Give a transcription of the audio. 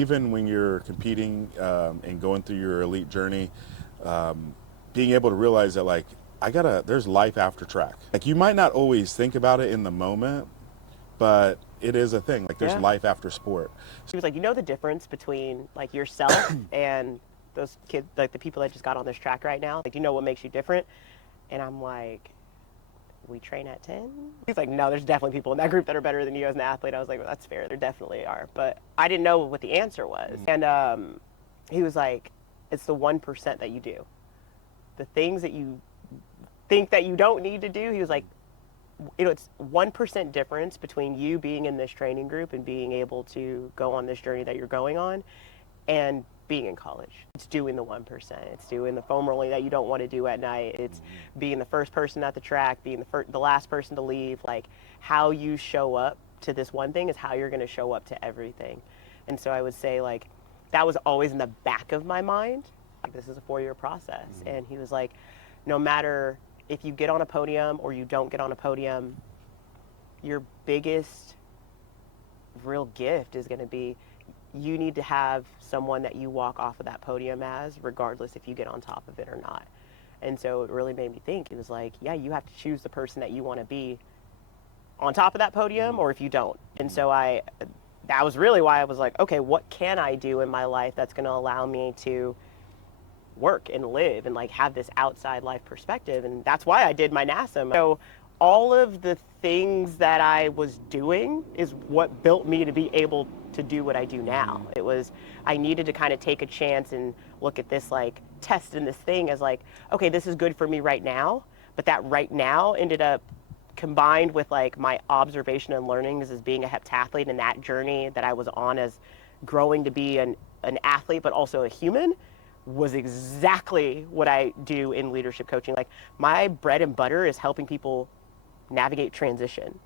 Even when you're competing and going through your elite journey, being able to realize that like there's life after track. Like you might not always think about it in the moment, but it is a thing. Like there's Yeah. life after sport. He was like, you know the difference between like yourself and those kids, like the people that just got on this track right now? Like, do you know what makes you different? And I'm like, we train at 10? He's like, no, there's definitely people in that group that are better than you as an athlete. I was like, well, that's fair. There definitely are. But I didn't know what the answer was. And he was like, it's the 1% that you do. The things that you think that you don't need to do, he was like, it's 1% difference between you being in this training group and being able to go on this journey that you're going on and being in college. It's doing the 1%. It's doing the foam rolling that you don't want to do at night. It's being the first person at the track, being the last person to leave. Like how you show up to this one thing is how you're going to show up to everything. And so I would say like that was always in the back of my mind. Like this is a 4-year process. And he was like, no matter if you get on a podium or you don't get on a podium, your biggest real gift is going to be you need to have someone that you walk off of that podium as, regardless if you get on top of it or not. And so it really made me think. It was like, yeah, you have to choose the person that you want to be on top of that podium or if you don't. And so that was really why I was like, okay, what can I do in my life that's going to allow me to work and live and like have this outside life perspective? And that's why I did my NASA. So all of the things that I was doing is what built me to be able to do what I do now. It was, I needed to kind of take a chance and look at this like test and this thing as like, okay, this is good for me right now. But that right now ended up combined with like my observation and learnings as being a heptathlete and that journey that I was on as growing to be an athlete, but also a human, was exactly what I do in leadership coaching. Like my bread and butter is helping people navigate transition.